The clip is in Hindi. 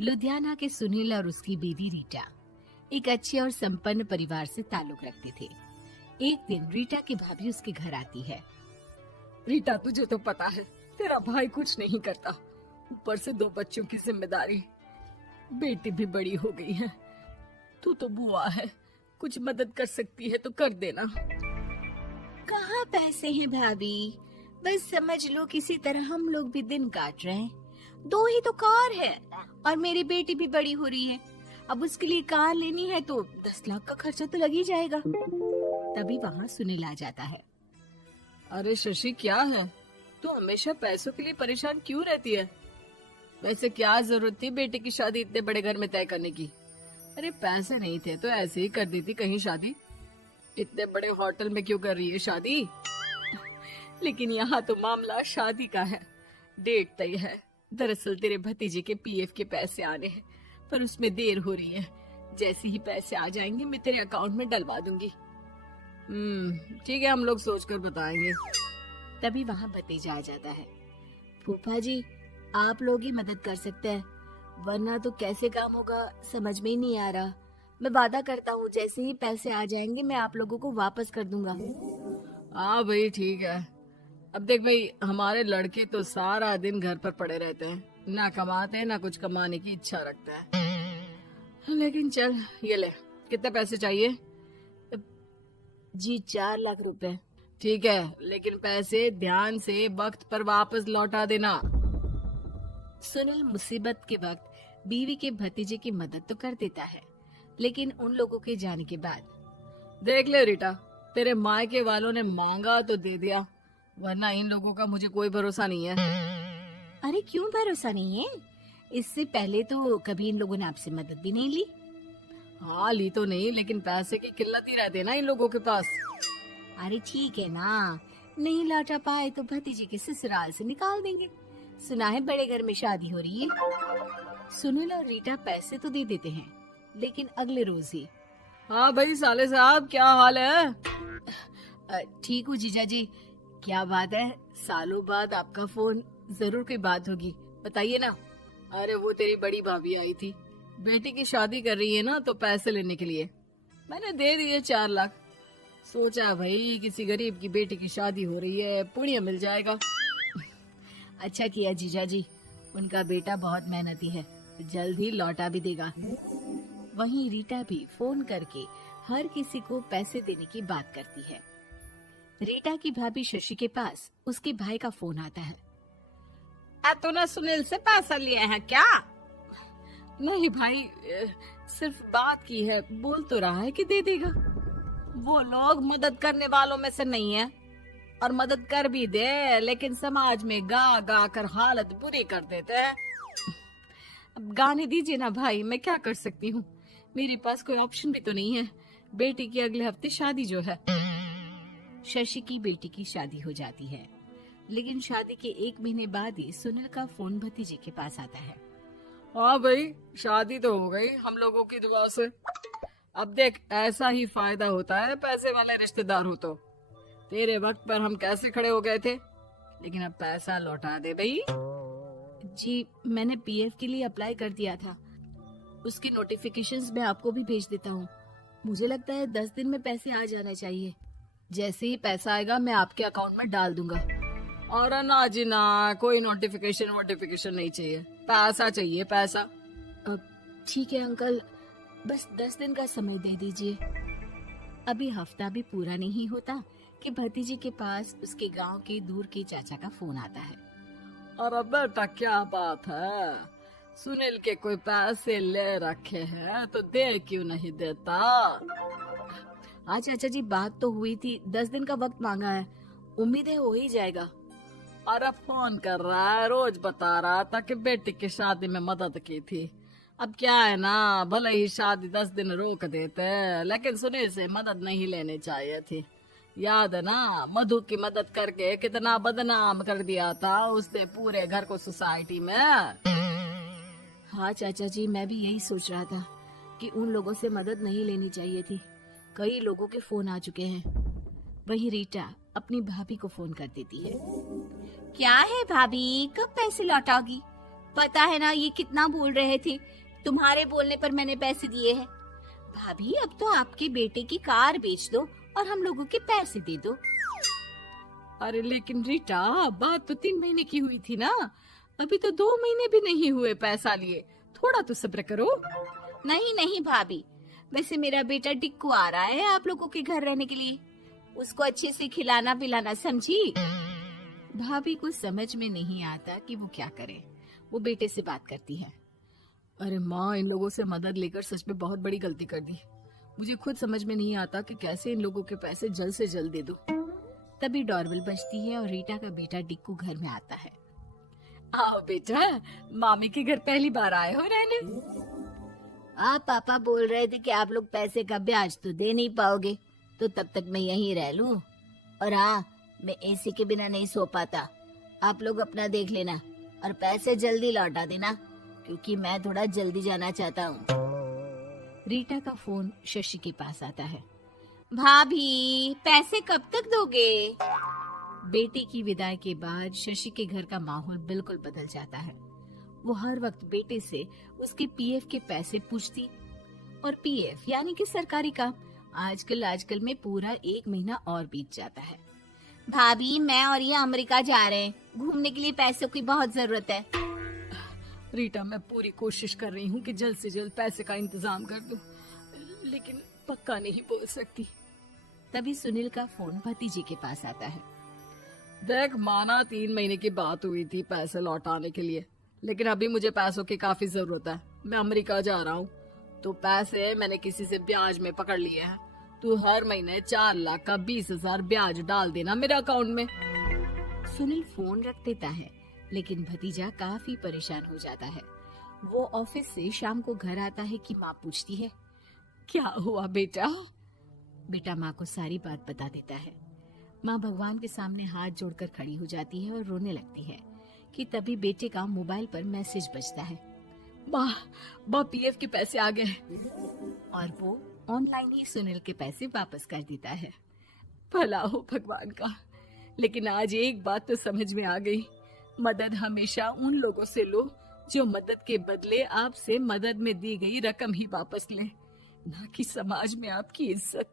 लुधियाना के सुनील और उसकी बीवी रीटा एक अच्छे और संपन्न परिवार से ताल्लुक रखते थे। एक दिन रीटा की भाभी उसके घर आती है। रीटा, तुझे तो पता है तेरा भाई कुछ नहीं करता, ऊपर से 2 बच्चों की जिम्मेदारी, बेटी भी बड़ी हो गई है। तू तो बुआ है, कुछ मदद कर सकती है तो कर देना। कहाँ पैसे हैं भाभी, बस समझ लो किसी तरह हम लोग भी दिन काट रहे हैं। 2 ही तो कार है और मेरी बेटी भी बड़ी हो रही है। अब उसके लिए कार लेनी है तो 10 लाख का खर्चा तो लग ही जाएगा। तभी वहाँ सुनील आ जाता है। अरे शशि, क्या है, तू हमेशा पैसों के लिए परेशान क्यों रहती है? वैसे क्या जरूरत थी बेटी की शादी इतने बड़े घर में तय करने की? अरे पैसे नहीं थे तो ऐसे ही कर देती कहीं शादी। इतने बड़े होटल में क्यों कर रही है शादी? लेकिन यहाँ तो मामला शादी का है, डेट तय है। दरअसल तेरे भतीजे के पीएफ के पैसे आने हैं, पर उसमें देर हो रही है। जैसे ही पैसे आ जाएंगे मैं तेरे अकाउंट में डलवा दूंगी। ठीक है, हम लोग सोचकर बताएंगे। तभी वहाँ भतीजा आ जाता है। फूफा जी, आप लोग ही मदद कर सकते हैं, वरना तो कैसे काम होगा समझ में ही नहीं आ रहा। मैं वादा करता हूँ जैसे ही पैसे आ जाएंगे मैं आप लोगों को वापस कर दूंगा। हाँ भाई, ठीक है। अब देख भाई, हमारे लड़के तो सारा दिन घर पर पड़े रहते हैं, ना कमाते हैं ना कुछ कमाने की इच्छा रखता है। लेकिन चल, ये ले, कितने पैसे चाहिए? जी 4 लाख रुपए। ठीक है, लेकिन पैसे ध्यान से वक्त पर वापस लौटा देना। सुनील मुसीबत के वक्त बीवी के भतीजे की मदद तो कर देता है, लेकिन उन लोगों के जाने के बाद देख ले रीटा, तेरे मायके वालों ने मांगा तो दे दिया, वरना इन लोगों का मुझे कोई भरोसा नहीं है। अरे क्यों भरोसा नहीं है? इससे पहले तो कभी इन लोगों ने आपसे मदद भी नहीं ली। हाँ, ली तो नहीं, लेकिन पैसे की किल्लत ही रहती है ना इन लोगों के पास। अरे ठीक है ना, नहीं लौटा पाए तो भतीजे के ससुराल से निकाल देंगे। सुना है बड़े घर में शादी हो रही है। सुनील और रीटा पैसे तो दे देते हैं, लेकिन अगले रोज ही। हाँ भाई साले साहब, क्या हाल है? ठीक हूँ जीजा जी। क्या बात है, सालों बाद आपका फोन, जरूर कोई बात होगी, बताइए ना। अरे वो तेरी बड़ी भाभी आई थी, बेटी की शादी कर रही है ना, तो पैसे लेने के लिए मैंने दे दिए 4 लाख। सोचा भाई किसी गरीब की बेटी की शादी हो रही है, पुण्य मिल जाएगा। अच्छा किया जीजा जी, उनका बेटा बहुत मेहनती है, जल्द ही लौटा भी देगा। वहीं रीटा भी फोन करके हर किसी को पैसे देने की बात करती है। रीटा की भाभी शशि के पास उसके भाई का फोन आता है। तूने सुनील से पैसा लिया है क्या? नहीं भाई, सिर्फ बात की है, बोल तो रहा है कि दे देगा। वो लोग मदद करने वालों में से नहीं है, और मदद कर भी दे लेकिन समाज में गा गा कर हालत बुरी कर देते हैं। अब गाने दीजिए ना भाई, मैं क्या कर सकती हूँ, मेरे पास कोई ऑप्शन भी तो नहीं है। बेटी की अगले हफ्ते शादी जो है। शशि की बेटी की शादी हो जाती है, लेकिन शादी के 1 महीने बाद ही सुनील का फोन भतीजे के पास आता है। हाँ भाई, शादी तो हो गई हम लोगों की दुआ से। अब देख, ऐसा ही फायदा होता है पैसे वाले रिश्तेदार हो तो। तेरे वक्त पर हम कैसे खड़े हो गए थे, लेकिन अब पैसा लौटा दे भाई। जी, मैंने पीएफ के लिए अप्लाई कर दिया था, उसकी नोटिफिकेशंस मैं आपको भी भेज देता हूँ। मुझे लगता है 10 दिन में पैसे आ जाना चाहिए। जैसे ही पैसा आएगा मैं आपके अकाउंट में डाल दूंगा। और ना जी ना, कोई नोटिफिकेशन नहीं चाहिए, पैसा चाहिए, पैसा। अब ठीक है अंकल, बस 10 दिन का समय दे दीजिए। अभी हफ्ता भी पूरा नहीं होता कि भतीजे के पास उसके गांव के दूर के चाचा का फोन आता है। अरे बेटा, क्या बात है, सुनील के कोई पैसे ले रखे हैं तो दे क्यों नहीं देता? हाँ चाचा जी, बात तो हुई थी, 10 दिन का वक्त मांगा है, उम्मीद है हो ही जाएगा। अरे फोन कर रहा है, रोज बता रहा था कि बेटी की शादी में मदद की थी। अब क्या है ना, भले ही शादी 10 दिन रोक देते, लेकिन सुनील से मदद नहीं लेनी चाहिए थी। याद है ना, मधु की मदद करके कितना बदनाम कर दिया था उसने पूरे घर को सोसाइटी में। हाँ चाचा जी, मैं भी यही सोच रहा था कि उन लोगों से मदद नहीं लेनी चाहिए थी। कई लोगों के फोन आ चुके हैं। वही रीटा अपनी भाभी को फोन कर देती है। क्या है भाभी, कब पैसे लौटाओगी? पता है ना ये कितना बोल रहे थे, तुम्हारे बोलने पर मैंने पैसे दिए हैं। भाभी अब तो आपके बेटे की कार बेच दो और हम लोगों के पैसे दे दो। अरे लेकिन रीटा, बात तो 3 महीने की हुई थी ना, अभी तो 2 महीने भी नहीं हुए पैसा लिए, थोड़ा तो सब्र करो। नहीं नहीं भाभी, वैसे मेरा बेटा टिक्कू आ रहा है आप लोगों के घर रहने के लिए, उसको अच्छे से खिलाना पिलाना, समझी? भाभी को समझ में नहीं आता कि वो क्या करे। वो बेटे से बात करती है। अरे माँ, इन लोगों से मदद लेकर सच में बहुत बड़ी गलती कर दी। मुझे खुद समझ में नहीं आता कि कैसे इन लोगों के पैसे जल्द से जल्द दे दूं। तभी डोरबेल बजती है और रीटा का बेटा टिक्कू घर में आता है। आओ बेटा, मामी के घर पहली बार आए हो रहने? आप पापा बोल रहे थे कि आप लोग पैसे का ब्याज तो दे नहीं पाओगे, तो तब तक मैं यहीं रह लूं। और हाँ, मैं एसी के बिना नहीं सो पाता। आप लोग अपना देख लेना और पैसे जल्दी लौटा देना, क्योंकि मैं थोड़ा जल्दी जाना चाहता हूँ। रीटा का फोन शशि के पास आता है। भाभी, पैसे कब तक दोगे? बेटे की विदाई के बाद शशि के घर का माहौल बिल्कुल बदल जाता है। वो हर वक्त बेटे से उसके पीएफ के पैसे पूछती, और पीएफ यानी कि सरकारी काम। आजकल में पूरा 1 महीना और बीत जाता है। भाभी, मैं और ये अमेरिका जा रहे हैं, घूमने के लिए पैसों की बहुत जरूरत है। रीटा, मैं पूरी कोशिश कर रही हूँ कि जल्द से जल्द पैसे का इंतजाम कर दूं, लेकिन पक्का नहीं बोल सकती। तभी सुनील का फोन भतीजे के पास आता है। देख माना 3 महीने की बात हुई थी पैसे लौटाने के लिए, लेकिन अभी मुझे पैसों की काफी जरूरत है। मैं अमेरिका जा रहा हूँ, तो पैसे मैंने किसी से ब्याज में पकड़ लिए हैं। तू हर महीने 4 लाख का 20,000 ब्याज डाल देना मेरे अकाउंट में। सुनील फोन रख देता है, लेकिन भतीजा काफी परेशान हो जाता है। वो ऑफिस से शाम को घर आता है कि माँ पूछती है, क्या हुआ बेटा? बेटा माँ को सारी बात बता देता है। माँ भगवान के सामने हाथ जोड़कर खड़ी हो जाती है और रोने लगती है कि तभी बेटे का मोबाइल पर मैसेज बजता है। माँ, पीएफ के पैसे आ गए। और वो ऑनलाइन ही सुनील के पैसे वापस कर देता है। भला हो भगवान का। लेकिन आज एक बात तो समझ में आ गई, मदद हमेशा उन लोगों से लो जो मदद के बदले आपसे मदद में दी गई रकम ही वापस लें, ना कि समाज में आपकी इज्जत।